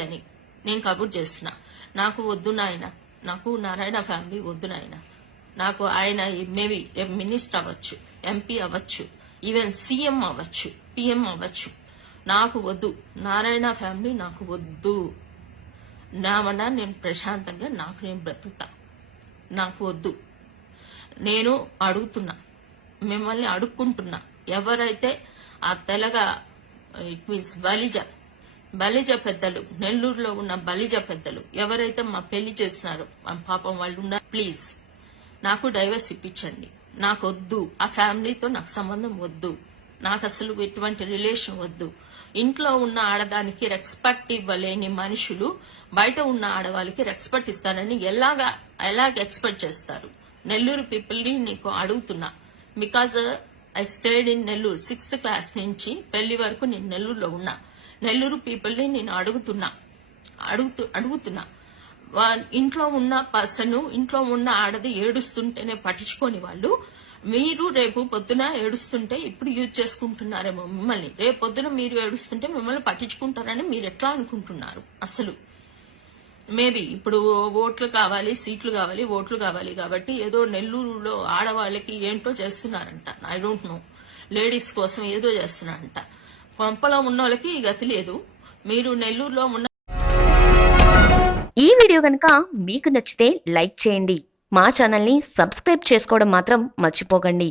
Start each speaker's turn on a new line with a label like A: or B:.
A: అని. నేను కబుర్ చేస్తున్నా. నాకు వద్దు నాయన. నాకు నారాయణ ఫ్యామిలీ వద్దు నాయన. నాకు ఆయన మేబీ మినిస్టర్ అవ్వచ్చు ఎంపీ అవ్వచ్చు ఈవెన్ సీఎం అవ్వచ్చు పిఎం అవ్వచ్చు. నాకు వద్దు. నారాయణ ఫ్యామిలీ నాకు వద్దు. నా వల్ల నేను ప్రశాంతంగా నాకు నేను బ్రతుకుతా. నాకు వద్దు. నేను అడుగుతున్నా. మిమ్మల్ని అడుక్కుంటున్నా. ఎవరైతే ఆ తెలగ ఇట్ మీన్స్ బలిజ బలిజ పెద్దలు నెల్లూరులో ఉన్న బలిజ పెద్దలు ఎవరైతే మా పెళ్ళి చేసినారో మా పాపం వాళ్ళు ఉన్నారు ప్లీజ్. నాకు డైవర్స్ ఇప్పించండి. నాకు వద్దు ఆ ఫ్యామిలీతో నాకు సంబంధం వద్దు. నాకు అసలు ఎటువంటి రిలేషన్ వద్దు. ఇంట్లో ఉన్న ఆడదానికి రెస్పెక్ట్ ఇవ్వలేని మనుషులు బయట ఉన్న ఆడవాళ్ళకి రెస్పెక్ట్ ఇస్తారని ఎలాగా ఎలాగ ఎక్స్పెక్ట్ చేస్తారు? నెల్లూరు పీపుల్ని నీకు అడుగుతున్నా. Because I stayed in Nellore sixth class నుంచి పెళ్ళి వరకు నేను నెల్లూరులో ఉన్నా. నెల్లూరు పీపుల్ని నేను అడుగుతున్నా. అడుగుతు అడుగుతున్నా. ఇంట్లో ఉన్న పర్సన్ ఇంట్లో ఉన్న ఆడది ఏడుస్తుంటేనే పట్టించుకొని వాళ్ళు మీరు రేపు పొద్దున ఏడుస్తుంటే ఇప్పుడు యూజ్ చేసుకుంటున్నారేమో మిమ్మల్ని. రేపు పొద్దున మీరు ఏడుస్తుంటే మిమ్మల్ని పట్టించుకుంటారని మీరు ఎట్లా అనుకుంటున్నారు? అసలు. మేబీ ఇప్పుడు ఓట్లు కావాలి సీట్లు కావాలి ఓట్లు కావాలి కాబట్టి ఏదో నెల్లూరులో ఆడవాళ్ళకి ఏంటో చేస్తున్నారంట. ఐ డోంట్ నో లేడీస్ కోసం ఏదో చేస్తున్నారంట. పంపలో ఉన్న వాళ్ళకి గతి లేదు. మీరు నెల్లూరులో ఉన్న
B: ఈ వీడియో కనుక మీకు నచ్చితే లైక్ చేయండి. మా ఛానల్ని సబ్స్క్రైబ్ చేసుకోవడం మాత్రం మర్చిపోకండి.